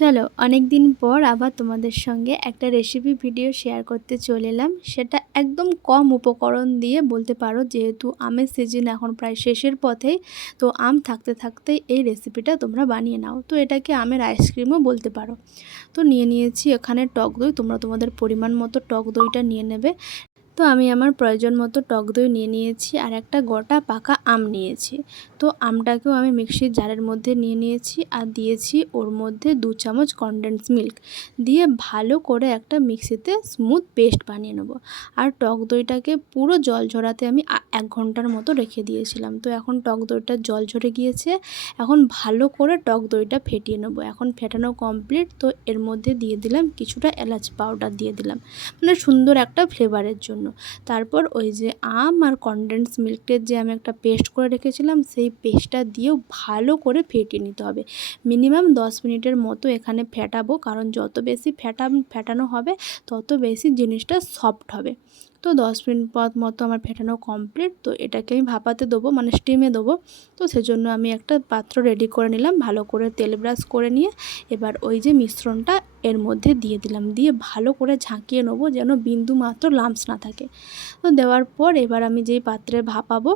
চলো অনেক দিন পর আবার তোমাদের সঙ্গে একটা রেসিপি ভিডিও শেয়ার করতে চলে এলাম। সেটা একদম কম উপকরণ দিয়ে বলতে পারো, যেহেতু আমের সিজন এখন প্রায় শেষের পথেই, তো আম থাকতে থাকতে এই রেসিপিটা তোমরা বানিয়ে নাও। তো এটাকে আমের আইসক্রিমও বলতে পারো। তো নিয়ে নিয়েছি এখানে টক দই, তোমরা তোমাদের পরিমাণ মতো টক দইটা নিয়ে নেবে। তো আমি আমার প্রয়োজন মতো টক দই নিয়ে নিয়েছি আর একটা গোটা পাকা আম নিয়েছি। তো আমটাকেও আমি মিক্সির জারের মধ্যে নিয়ে নিয়েছি আর দিয়েছি ওর মধ্যে 2 চামচ কনডেন্স মিল্ক দিয়ে ভালো করে একটা মিক্সিতে স্মুথ পেস্ট বানিয়ে নেব। আর টক দইটাকে পুরো জল ঝরাতে আমি 1 ঘন্টার মতো রেখে দিয়েছিলাম। তো এখন টক দইটা জল ঝরে গিয়েছে, এখন ভালো করে টক দইটা ফেটিয়ে নেব। এখন ফেটানো কমপ্লিট। তো এর মধ্যে দিয়ে দিলাম কিছুটা এলাচ পাউডার দিয়ে দিলাম, মানে সুন্দর একটা ফ্লেভারের জন্য। তারপর ওই যে আম আর কনডেন্স মিল্কের যে আমি একটা পেস্ট করে রেখেছিলাম, সেই পেস্টটা দিয়েও ভালো করে ফেটিয়ে নিতে হবে। মিনিমাম 10 মিনিটের মতো এখানে ফেটাবো, কারণ যত বেশি ফেটানো হবে তত বেশি জিনিসটা সফট হবে। তো 10 মিনিট পর মতো আমার ফেটানো কমপ্লিট। তো এটাকে আমি ভাপাতে দেবো, মানে স্টিমে দেবো। তো সেজন্য আমি একটা পাত্র রেডি করে নিলাম, ভালো করে তেল ব্রাশ করে নিয়ে এবার ওই যে মিশ্রণটা এর মধ্যে দিয়ে দিলাম, দিয়ে ভালো করে ঝাঁকিয়ে নেবো যেন বিন্দু মাত্র লাম্পস না থাকে। তো দেওয়ার পর এবার আমি যেই পাত্রে ভাপাবো,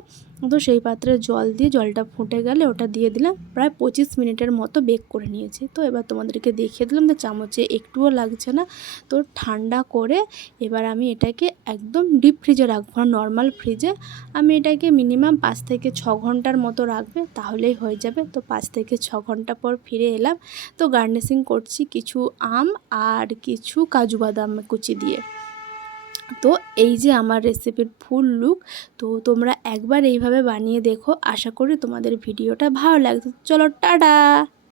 তো সেই পাত্রে জল দিয়ে জলটা ফুটে গেলে ওটা দিয়ে দিলাম। প্রায় 25 মিনিটের মতো বেক করে নিয়েছি। তো এবার তোমাদেরকে দেখিয়ে দিলাম যে চামচে একটুও লাগছে না। তো ঠান্ডা করে এবার আমি এটাকে একদম ডিপ ফ্রিজে রাখবো, নর্মাল ফ্রিজে। আমি এটাকে মিনিমাম 5 থেকে 6 ঘন্টার মতো রাখবে, তাহলেই হয়ে যাবে। তো 5 থেকে 6 ঘন্টা পর ফিরে এলাম। তো গার্নিশিং করছি কিছু আম আর কিছু কাজু বাদাম কুচি দিয়ে। তো এই যে আমার রেসিপির ফুল লুক। তো তোমরা একবার এইভাবে বানিয়ে দেখো, আশা করি তোমাদের ভিডিওটা ভালো লাগবে। চলো টাটা।